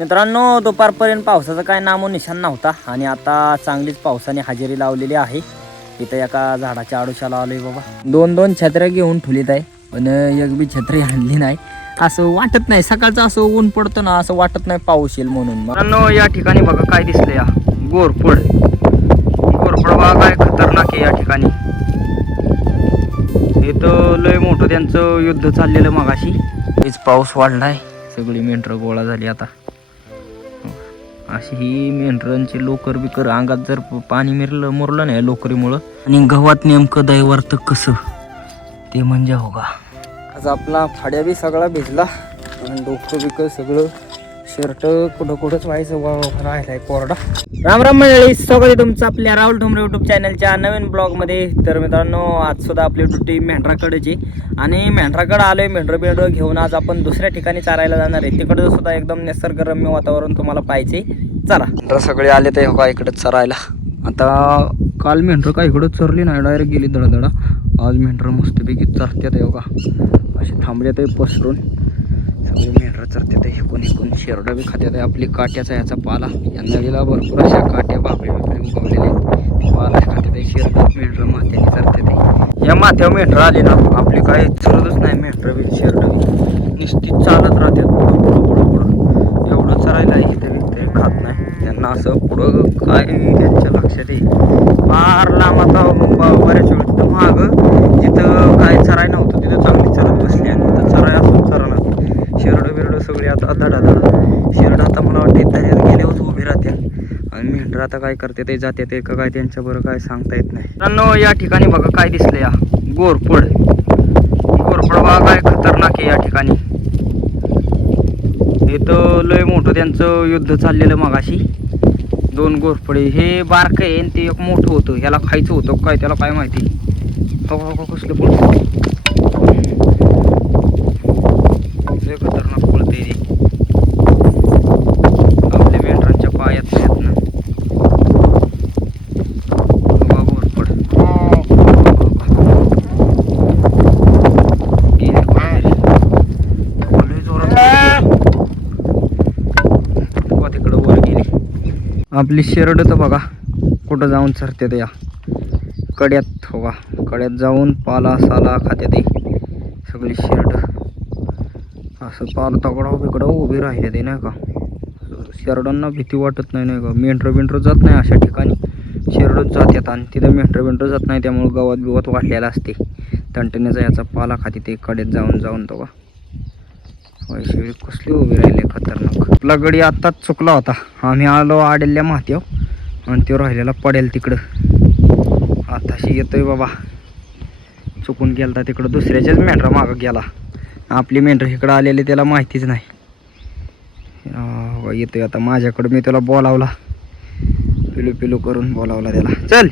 मित्रांनो, दुपारपर्यंत पावसाचा काय नामो निशाण नव्हता आणि आता चांगलीच पावसाने हजेरी लावलेली आहे. इथं एका झाडाच्या आडोशाला आलोय बाबा. दोन छत्र्या घेऊन ठुलीत आहे, पण एक बी छत्री आणली नाही. असं वाटत नाही, सकाळचं असं ऊन पडतं ना, असं वाटत नाही पाऊस येईल म्हणून. मित्रांनो, या ठिकाणी बघा काय दिसलं, या गोरफड बघा काय खतरनाक आहे या ठिकाणी. इथं लय मोठं त्यांचं युद्ध चाललेलं मगाशी. हेच पाऊस वाढलाय, सगळी मेंढरं गोळा झाली आता. अशी ही मेंढरांची लोकर बिकर अंगात जर पाणी मुरलं नाही लोकरीमुळं, आणि गव्हात नेमकं दैवार्थ कसं ते म्हणजे हो का. आज आपला फाड्या बी सगळा भिजला आणि डोकं बिकं सगळं शर्ट कुठंच व्हायचं राहिलाय कोरडा. राम राम मंडळी, स्वागत आहे तुमचं आपल्या राहुल ठोंबरे यूट्यूब चॅनलच्या नवीन ब्लॉगमध्ये. तर मित्रांनो, आज सुद्धा आपली ड्युटी मेंढराकडेची आणि मेंढराकडे आलोय. मेंढर घेऊन आज आपण दुसऱ्या ठिकाणी चारायला जाणार आहे. तिकडं सुद्धा एकदम निसर्गरम्य वातावरण तुम्हाला पाहिजे. चला, मेंढर सगळे आले तर हो इकडे चरायला. आता काल मेंढर काय इकडं चरली नाही, डायरेक्ट गेली दडदडा. आज मेंढर मस्तपैकी चरत्यात हो का, असे थांबले ते पसरून. सगळे मेंढरं चरतात, एकूण शेरडं बी खात्यात. आपली काट्याचा ह्याचा पाला, या नळीला भरपूर अशा काट्या बापरे उगवलेले पाला खात्यात. शेरडं मेंढरं माथ्याने चरतात. या माथ्यावर मेंढरं आली ना, आपली काय चरतच नाही. मेंढरं बी शेरडं बी नुसती चालत राहतात पुढं. एवढं चरायला आहे तरी खात नाही. त्यांना असं पुढं काय त्यांच्या लक्षात येईल. फार लांब आता बऱ्याच वेळ तिथं मागं जिथं काय चराय नव्हतं तिथं चांगली चरत बसली, आणि तिथं चराय असून चराना शेरडं बिरडं सगळे आता धडाधड. शेरडं आता मला वाटतं त्याच्यात गेल्यावर उभी राहते, आणि मेंढरं आता काय करते ते जाते ते का काय त्यांच्या बरं काय सांगता येत नाही. मित्रांनो, या ठिकाणी बघा काय दिसलं, या गोरफड बघा काय खतरनाक आहे या ठिकाणी. इथं लय मोठं त्यांचं युद्ध चाललेलं मगाशी. दोन गोरफडे, हे बारकं आहे आणि ते एक मोठं होतं. ह्याला खायचं होतं काय त्याला काय माहिती. कसलं पण खतरनाक पळते ते. आपल्या मेंढरांच्या पायात आहेत ना गोरफड. तिकडं वर गेली. आपली शेरड तर बघा कुठं जाऊन चरते या कड्यात. हो का, कड्यात जाऊन पाला साला खाते ते सगळी शेरड. असं पाल तगडा बिकडं उभी राहिले ते नाही का. शेरडांना भीती वाटत नाही का. मेंढरं जात नाही अशा ठिकाणी, शेरडच जातात. आणि तिथं मेंढरं जात नाही, त्यामुळे गवत बिवत वाढलेला असते. तंटण्याचा याचा पाला खाते ते कड्यात जाऊन तो का. वैशिष्ट्य कसली उभी राहिले खतरनाक. आपला गडी आत्ताच चुकला होता. आम्ही आलो आडेल्या माथ्यावर आणि तो राहिलेला पडेल तिकडं. आताशी येतोय बाबा, चुकून गेलता तिकडं, दुसऱ्याच्याच मेंढरा मागं गेला. आपली मेंढर इकडं आलेली त्याला माहितीच नाही. येतोय आता माझ्याकडं. मी त्याला बोलावला, पिलू करून बोलावला त्याला. चल,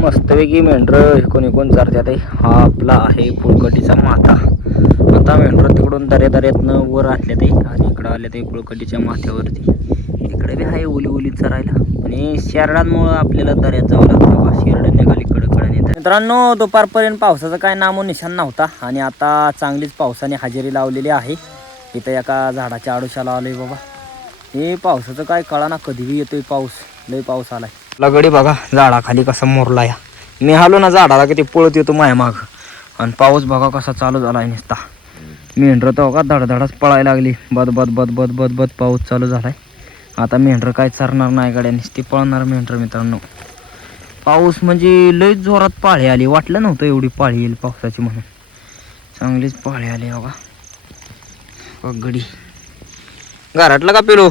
मस्तपैकी मेंढरं इकून चारत्यात. हा आपला आहे पुळकटीचा माथा. आता मेंढरं तिकडून दऱ्यातनं वर आणल्या ते, आणि इकडं आल्या ते पुळकटीच्या माथ्यावरती. इकडे बी आहे ओली चरायला, आणि शेरडांमुळं आपल्याला दऱ्यात जावं लागतं बा. शेरडं निघाली कडकडने. मित्रांनो, दुपारपर्यंत पावसाचा काय नामो निशाण नव्हता आणि आता चांगलीच पावसाने हजेरी लावलेली आहे. इथं एका झाडाच्या आडोशाला आलोय बाबा. हे पावसाचं काय कळा ना, कधीही येतोय पाऊस. लय पाऊस आलाय. लगडी बघा झाडाखाली कसा मोरला या. मी हालो ना झाडाला की ते पळत येतो माय माग, आणि पाऊस बघा कसा चालू झालाय नुसता. मेंढरं तर बघा धडधडच पळायला लागली. बद पाऊस चालू झालाय. आता मेंढरं काय चरणार नाही गाड्या, नुसती पळणार मेंढरं. मित्रांनो, पाऊस म्हणजे लय जोरात पाळी आली. वाटलं नव्हतं एवढी पाळी येईल पावसाची म्हणून. चांगलीच पाळी आली बघा. गडी घरातलं का पेलो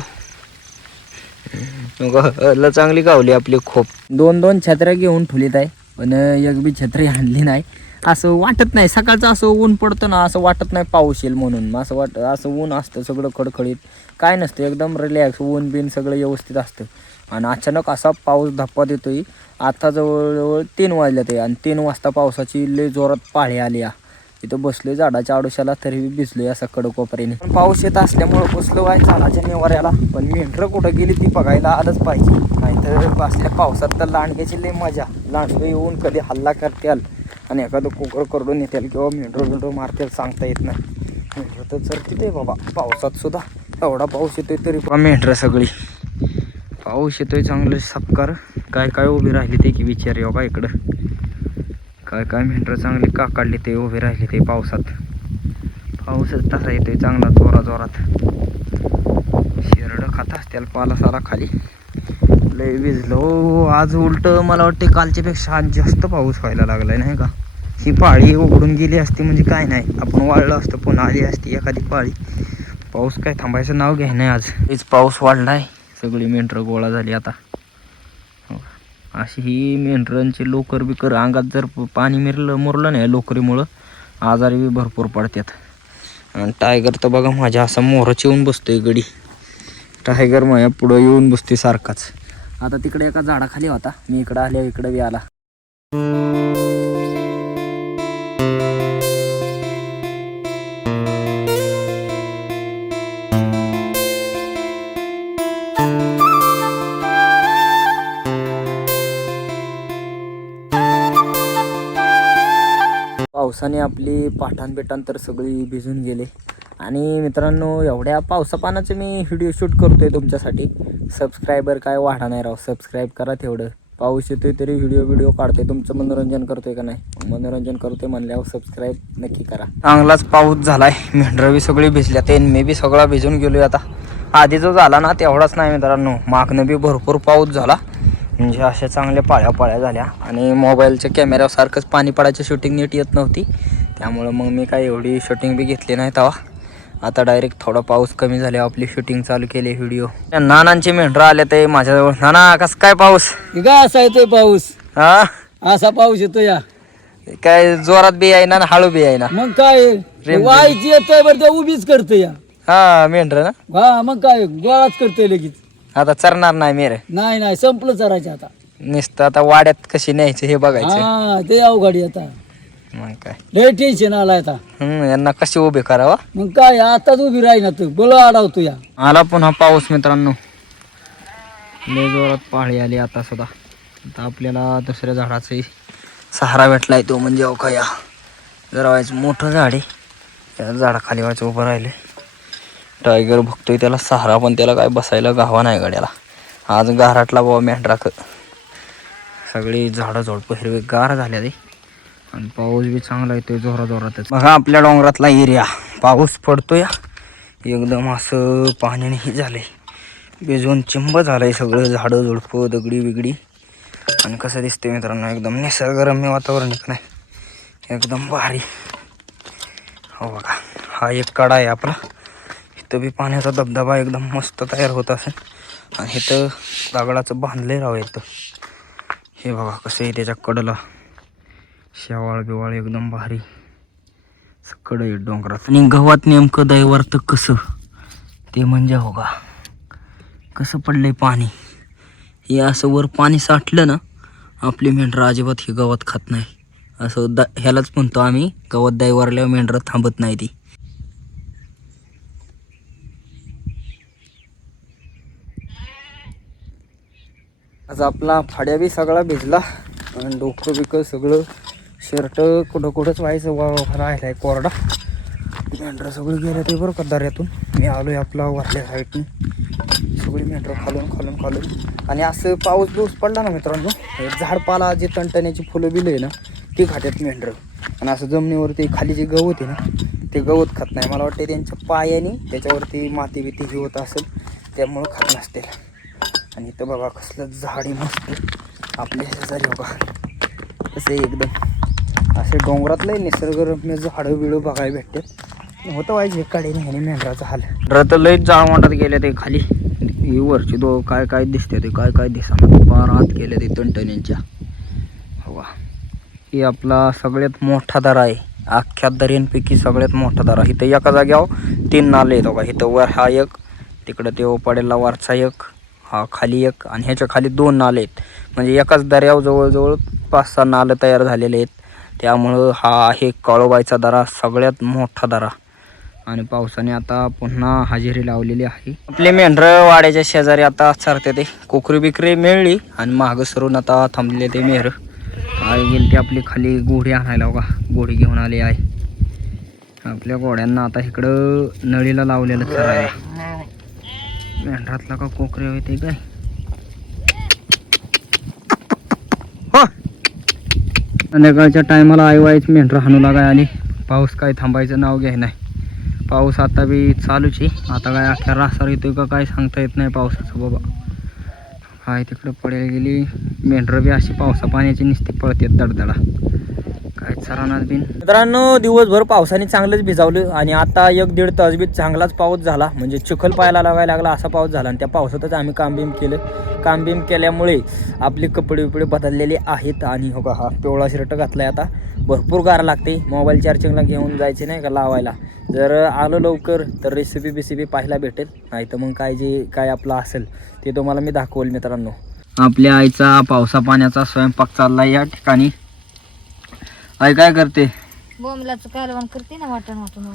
चांगली गावली आपली खोप. दोन छत्र्या घेऊन ठुलीत आहे, पण एक बी छत्री आणली नाही. असं वाटत नाही, सकाळचं असं ऊन पडतं ना, असं वाटत नाही पाऊस येईल म्हणून. असं ऊन असतं सगळं खडखडीत, काय नसतं, एकदम रिलॅक्स. ऊन बिन सगळं व्यवस्थित असतं, आणि अचानक असा पाऊस धप्पा देतोय. आता जवळजवळ 3 वाजले ते, आणि 3 वाजता पावसाची लय जोरात पाळी आली. इथं बसलोय झाडाच्या आडोशाला, तरी भिजलोय असं कडकोपऱ्याने. पण पाऊस येत असल्यामुळं बसलो आहे झाडाच्या निवाऱ्याला. पण मेंढरं कुठं गेली ती बघायला आलंच पाहिजे, नाहीतर असल्या पावसात तर लांडग्याची लई मजा. लांडगं येऊन कधी हल्ला करत्याल आणि एखादं कुकर करून येतील किंवा मेंढरं मारतील सांगता येत नाही. मेंढरं तर चरती ते बाबा पावसात सुद्धा. एवढा पाऊस येतोय तरी पण मेंढरं सगळी. पाऊस येतोय चांगलं सपकार. काय काय उभी राहिली ते की विचार का इकडं. काय काय मेंढरं चांगली का काढली ते उभे राहिले ते पावसात. पाऊसच तसा येतोय चांगला जोरात. शेरडं खात असतील पाला साला खाली. लय भिजलो आज. उलट मला वाटते कालच्या पेक्षा आज जास्त पाऊस व्हायला लागलाय नाही का. ही पाळी उघडून गेली असती म्हणजे काय नाही, आपण वाळलं असतं पुन्हा आली असती एखादी पाळी. पाऊस काय थांबायचं नाव घ्याय नाही आज. हेच पाऊस वाढलाय, सगळी मेंढरं गोळा झाली आता. अशी ही मेंढरांची लोकर बिकर अंगात जर पाणी मुरलं नाही लोकरीमुळं आजारी बी भरपूर पडतात. आणि टायगर तर बघा माझ्या असा मोहरच येऊन बसतोय गडी. टायगर माझ्या पुढं येऊन बसतोय सारखाच. आता तिकडे एका झाडाखाली होता, मी इकडं आल्या इकडं बी आला. पावसाने आपली पाठाण तर सगळी भिजून गेले. आणि मित्रांनो एवढ्या पावसापानाचं मी व्हिडिओ शूट करतोय तुमच्यासाठी. सबस्क्रायबर काय वाढा नाही राव, सबस्क्राईब करा तेवढं. पाऊस येतोय तरी व्हिडिओ काढतोय, तुमचं मनोरंजन करतोय का नाही. मनोरंजन करतोय म्हणल्यावर सबस्क्राईब नक्की करा. चांगलाच पाऊस झालाय, मेंढरं बी सगळी भिजल्या. ते मी बी सगळा भिजून गेलोय आता. आधी जो झाला ना तेवढाच नाही मित्रांनो, मागणं बी भरपूर पाऊस झाला. म्हणजे अशा चांगल्या पाळ्या झाल्या. आणि मोबाईलच्या कॅमेऱ्यासारखंच पाणी पडायची शूटिंग नीट येत नव्हती, त्यामुळं मग मी काय एवढी शूटिंग बी घेतली नाही तेव्हा. आता डायरेक्ट थोडा पाऊस कमी झाले आपली शूटिंग चालू केली व्हिडिओ. नानांची मेंढरं आले ते माझ्याजवळ. नाना कसं काय पाऊस? काय असा येतोय पाऊस? हा असा पाऊस येतो या. काय जोरात बी आहे ना हळू बी आहे ना? मग काय वाईची येतोय बरं, ते उभीच करतोय या. हा मेंढरं ना. हा मग काय गोळाच करतोय लगेच. आता चरणार नाही मेरे. नाही संपलं चरायचं आता. नुसतं आता वाड्यात कशी न्यायचं हे बघायचं. हा ते अवघड आता. मग काय लय टेन्शन आलाय आता. यांना कशी उभे करावा. मग काय आताच उभी राहीना तू, बोल अडवतो या. आला पुन्हा पाऊस मित्रांनो. लय जोरात पाळी आली आता सुद्धा. आता आपल्याला दुसऱ्या झाडाचा सहारा भेटलाय, तो म्हणजे अवका या जरा व्हायचं मोठं झाड आहे, त्या झाडाखाली व्हायचं उभं राहिले. टायगर बघतोय त्याला सहारा, पण त्याला काय बसायला गावा नाही गाड्याला. आज गाराटला बाबा मेंढराक. सगळी झाडं झोडपं हिरवे गार झाल्या ते. आणि पाऊस बी चांगला येतोय जोरातच. बघा आपल्या डोंगरातला एरिया, पाऊस पडतोय एकदम असं पाण्याने हे झालंय, भिजून चिंब झालंय सगळं. झाडं झुडपं दगडी बिगडी. आणि कसं दिसतंय मित्रांनो, एकदम निसर्गरम्य वातावरण नाही, एकदम भारी. हो बघा हा एक कडा आहे आपला. इथं बी पाण्याचा धबधबा एकदम मस्त तयार होत असेल. आणि इथं दगडाचं बांधले राव येतं. हे बघा कसं आहे त्याच्या कडला शेवाळ बिवाळ एकदम भारी सगळं आहे डोंगरात. आणि गव्हात नेमकं दैवार्थ कसं ते म्हणजे हो का, कसं पडलंय पाणी. हे असं वर पाणी साठलं ना, आपली मेंढरं अजिबात हे गवत खात नाही. असं ह्यालाच म्हणतो आम्ही, गवत दैवारल्यावर मेंढरं थांबत नाही ती. आज आपला फाड्या बी सगळा भिजला. आणि डोकं बिकं सगळं शर्ट कुठंच व्हायचं राहिलाय कोरडा. मेंढरं सगळं गेलं ते बरं का दऱ्यातून. मी आलोय आपला वरल्या साईडनी, सगळी मेंढरं खालून. आणि असं पाऊस पडला ना मित्रांनो, झाडपाला जे तणतण्याची फुलं बिलं आहे ना ती खात्यात मेंढरं. आणि असं जमिनीवरती खाली जे गवत आहे ना ते गवत खात नाही. मला वाटते त्यांच्या पायाने त्याच्यावरती माती बिती ही होत असेल, त्यामुळं खात नसते. आणि इथं बघा कसलं झाडी मस्त आपल्या शेजारी बघा कसं एकदम असे डोंगरातलं निसर्गरम्य झाडं बिडं बघायला भेटतात. होतं व्हायचं एकाडे नाही मेंढराचा हाल. तर लईच जाळवाटात गेले ते खाली. ही वरची काय दिसते ते काय दिसा पार आत गेले ते तणतण्यांच्या. हवा ही आपला सगळ्यात मोठा दरा आहे, अख्ख्या दऱ्यांपैकी सगळ्यात मोठा दरा. इथं एका जाग्यावर 3 नाले आहेत बघा. इथं वर हा एक, तिकडं ते पडेला वरचा एक, हा खाली एक, आणि ह्याच्या खाली 2 नाले आहेत. म्हणजे एकाच दर्यावर जवळजवळ 5-6 नालं तयार झालेले आहेत. त्यामुळं हा आहे काळोबाईचा दरा, सगळ्यात मोठा दरा. आणि पावसाने आता पुन्हा हजेरी लावलेली आहे. आपले मेंढरं वाड्याच्या शेजारी आता चरते ते. कोकरी बिकरी मिळली आणि मागं सरून आता थांबले ते मेहर. आई गेली ते आपली खाली घोडी आणायला बघा, घोडी घेऊन आली आहे. आपल्या घोड्यांना आता इकडं नळीला लावलेलं चरायला. मेंढरातला का कोकरे होते काय हो. संध्याकाळच्या टायमाला आईवाईच मेंढरं हाणू लागाय आली. पाऊस काय थांबायचं नाव घ्याय नाही. पाऊस आता बी चालूच आहे. आता काय अख्ख्या रासार येतोय का काय सांगता येत नाही पावसाचं बाबा. काय तिकडं पडायला गेली मेंढरं बी अशी पावसा पाण्याची नुसती पळतात दडदडा. काय चरानात बिन. मित्रांनो दिवसभर पावसाने चांगलंच भिजावलं आणि आता 1-1.5 तास बी चांगलाच पाऊस झाला. म्हणजे चिखल पायाला लागायला लागला असा पाऊस झाला. आणि त्या पावसातच आम्ही कामबिम केलं. कामबिम केल्यामुळे आपले कपडे बिपडे बदललेले आहेत. आणि हो का हा पिवळा शर्ट घातलाय. आता भरपूर गार लागते. मोबाईल चार्जिंगला घेऊन जायचे नाही का लावायला. जर आलो लवकर तर रेसिपी पाहायला भेटेल. नाही तर मग काय आपलं असेल ते तुम्हाला मी दाखवेल मित्रांनो. आपल्या आईचा पावसा पाण्याचा स्वयंपाक चाललाय या ठिकाणी. आई काय करते? बोंबलाचं कालवण करते ना वाटण वाटून.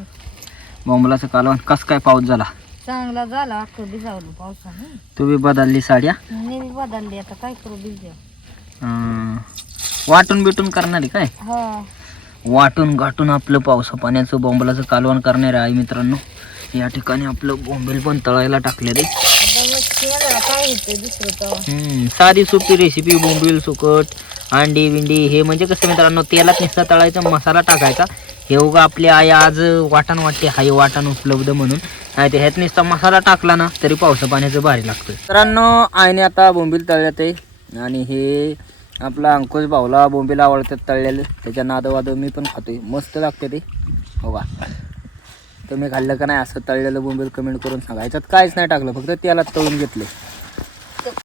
बोंबलाचं कालवण. कस काय पाऊस झाला? चांगला झाला. अख्खं भिजावलं पावसाने. तू बी बदलली साड्या? मी बी बदलली. आता काय करू भिजल्या. वाटून बिटून करणारी काय? हा वाटून गाठून आपलं पावसा पाण्याचं बोंबलाचं कालवण करणारे आई मित्रांनो. या ठिकाणी आपलं बोंबील पण तळायला टाकले रे. आता मग केलं काय होतं दुसरं तर. साधी सोपी रेसिपी. बोंबील सुकट अंडी बिंडी हे म्हणजे कसं मित्रांनो तेलात नुसता तळायचा मसाला टाकायचा. हे उगा आपली आई आज वाटण वाटते हाय वाटण उपलब्ध म्हणून. नाही तर ह्यात नुसता मसाला टाकला ना तरी पावसा पाण्याचं भारी लागतं. मित्रांनो आईने आता बोंबील तळल्यात आहे. आणि हे आपला अंकुश भाऊला बोंबील आवडतात तळलेलं. त्याच्या नादवाद मी पण खातोय. मस्त लागते ते. हो का तुम्ही खाल्लं का नाही असं तळलेलं बोंबील कमेंट करून सांगा. याच्यात काहीच नाही टाकलं फक्त तेलात तळून घेतलं.